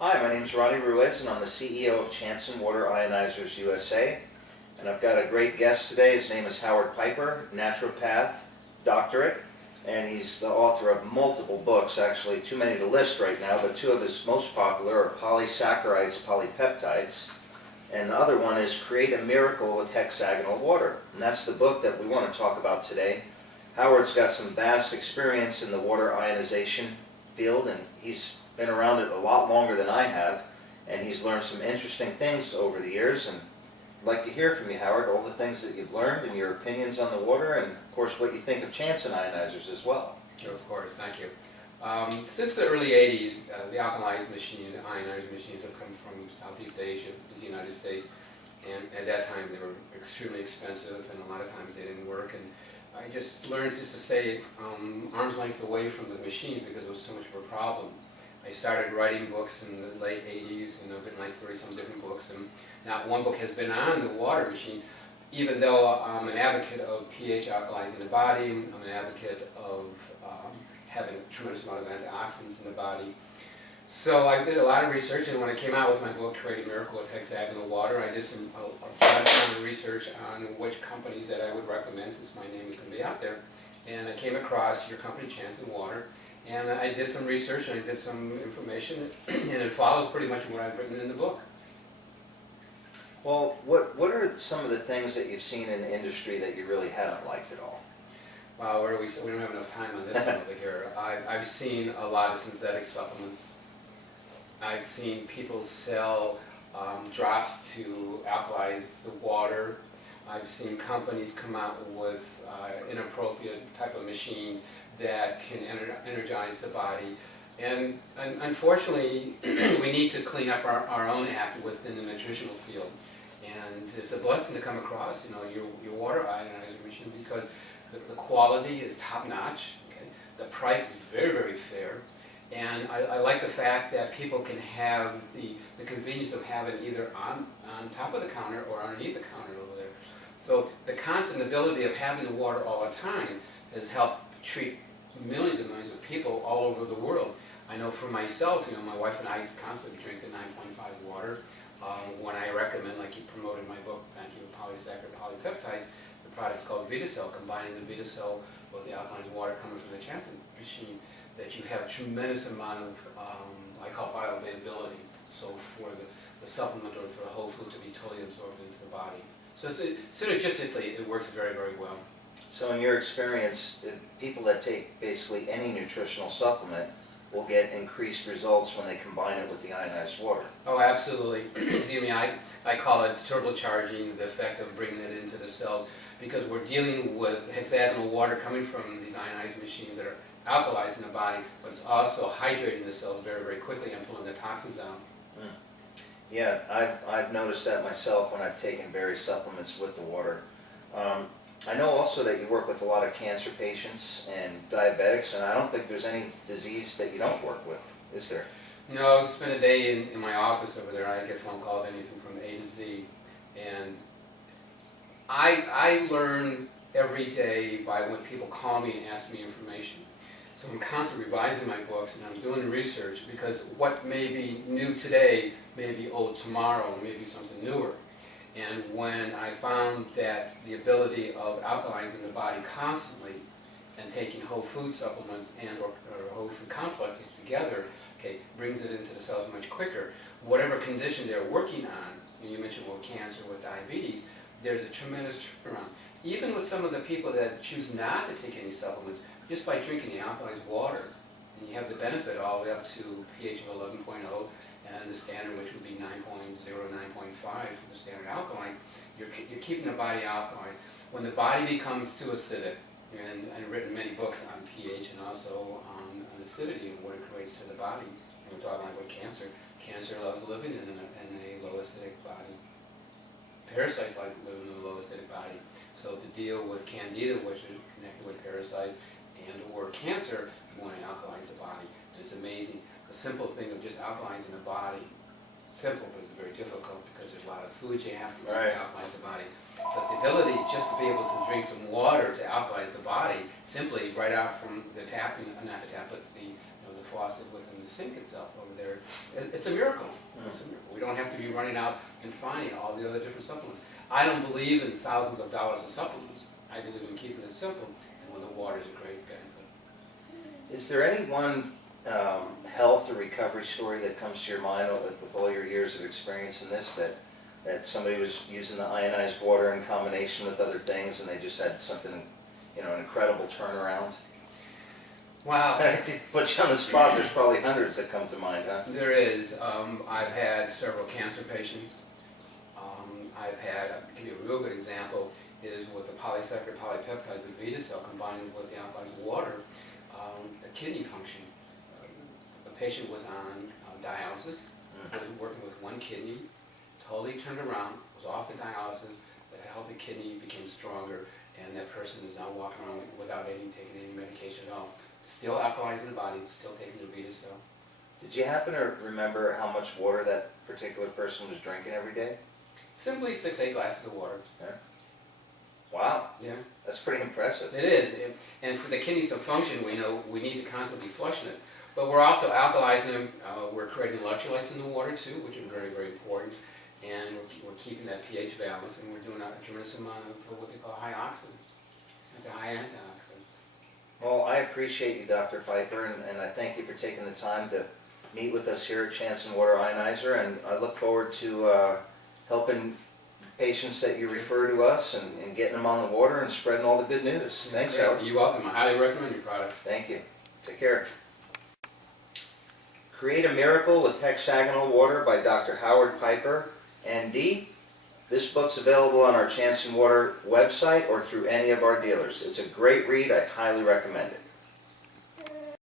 Hi, my name is Ronnie Ruiz, and I'm the CEO of Chanson Water Ionizers USA. And I've got a great guest today. His name is Howard Peiper, naturopath, doctorate, and he's the author of multiple books, actually too many to list right now, but two of his most popular are Polysaccharides, Polypeptides, and the other one is Create a Miracle with Hexagonal Water. And that's the book that we want to talk about today. Howard's got some vast experience in the water ionization field, and he's been around it a lot longer than I have, and he's learned some interesting things over the years. And I'd like to hear from you, Howard, all the things that you've learned and your opinions on the water, and of course what you think of Chanson ionizers as well. Of course, thank you. Since the early 80s, the alkaline machines, the ionizing machines have come from Southeast Asia to the United States, and at that time they were extremely expensive, and a lot of times they didn't work. And I just learned just to stay arm's length away from the machines because it was too much of a problem. I started writing books in the late 80s, and I've written like 30-some different books, and now one book has been on the water machine. Even though I'm an advocate of pH alkalizing the body, I'm an advocate of having a tremendous amount of antioxidants in the body. So I did a lot of research, and when I came out with my book, Create a Miracle with Hexagonal Water, I did a ton of research on which companies that I would recommend, since my name is going to be out there. And I came across your company, Chanson Water, and I did some research and I did some information, and it follows pretty much what I've written in the book. Well, what are some of the things that you've seen in the industry that you really haven't liked at all? Wow, where are we don't have enough time on this one over here. I've seen a lot of synthetic supplements. I've seen people sell drops to alkalize the water. I've seen companies come out with inappropriate type of machine that can energize the body. And unfortunately, we need to clean up our own act within the nutritional field. And it's a blessing to come across, your water ionizer machine, because the quality is top-notch. Okay? The price is very, very fair. And I like the fact that people can have the convenience of having it either on top of the counter or underneath the counter over there. So the constant ability of having the water all the time has helped treat millions and millions of people all over the world. I know for myself, my wife and I constantly drink the 9.5 water. When I recommend, like you promoted in my book, thank you, Polysaccharide Polypeptides, the product's called VitaCell, combining the VitaCell with the alkaline water coming from the Chanson machine, that you have a tremendous amount of, I call bioavailability, so for the supplement or for the whole food to be totally absorbed into the body. So synergistically, it works very, very well. So in your experience, the people that take basically any nutritional supplement will get increased results when they combine it with the ionized water. Oh, absolutely. Excuse me, I call it turbocharging the effect of bringing it into the cells, because we're dealing with hexagonal water coming from these ionizing machines that are alkalizing the body, but it's also hydrating the cells very, very quickly and pulling the toxins out. Yeah, I've noticed that myself when I've taken various supplements with the water. I know also that you work with a lot of cancer patients and diabetics, and I don't think there's any disease that you don't work with, is there? No, I spend a day in my office over there. I get phone calls, anything from A to Z. And I learn every day by when people call me and ask me information. So I'm constantly revising my books, and I'm doing research, because what may be new today may be old tomorrow, maybe something newer. And when I found that the ability of alkalizing the body constantly and taking whole food supplements and or whole food complexes together, brings it into the cells much quicker. Whatever condition they're working on, and you mentioned with cancer, with diabetes, there's a tremendous turnaround. Even with some of the people that choose not to take any supplements, just by drinking the alkalized water, and you have the benefit all the way up to pH of 11.0, and the standard, which would be 9.0, 9.5 for the standard alkaline, you're keeping the body alkaline. When the body becomes too acidic, and I've written many books on pH and also on acidity and what it creates to the body, and we're talking like with cancer. Cancer loves living in a low acidic body. Parasites like living in a low acidic body. So to deal with candida, which is connected with parasites, and or cancer, you want to alkalize the body. And it's amazing. The simple thing of just alkalizing the body, simple, but it's very difficult because there's a lot of food you have to eat to alkalize the body. But the ability just to be able to drink some water to alkalize the body, simply right out from the tap, not the tap, but the faucet within the sink itself over there. It's a miracle. It's a miracle. We don't have to be running out and finding all the other different supplements. I don't believe in thousands of dollars of supplements. I believe in keeping it simple, and with the water is a great benefit. Is there any one health or recovery story that comes to your mind with all your years of experience in this, that somebody was using the ionized water in combination with other things and they just had something, an incredible turnaround? Wow. To put you on the spot, there's probably hundreds that come to mind, huh? There is. I've had several cancer patients. I'll give you a real good example, is with the polysaccharide polypeptides, the beta cell combined with the alkaline water, the kidney function. The patient was on dialysis, working with one kidney, totally turned around, was off the dialysis, the healthy kidney became stronger, and that person is now walking around without taking any medication at all. Still alkalizing the body, still taking the beta cell. Did you happen to remember how much water that particular person was drinking every day? Simply 6-8 glasses of water. Yeah. Wow. Yeah. That's pretty impressive. It is, and for the kidneys to function, we know we need to constantly be flushing it. But we're also alkalizing them. We're creating electrolytes in the water too, which are very, very important. And we're keeping that pH balance, and we're doing a tremendous amount of what they call high oxidants, the high antioxidants. Well, I appreciate you, Dr. Peiper, and I thank you for taking the time to meet with us here at Chance & Water Ionizer, and I look forward to helping patients that you refer to us and getting them on the water and spreading all the good news. Thanks, Howard. You're welcome. I highly recommend your product. Thank you. Take care. Create a Miracle with Hexagonal Water by Dr. Howard Peiper, ND. This book's available on our Chance & Water website or through any of our dealers. It's a great read. I highly recommend it.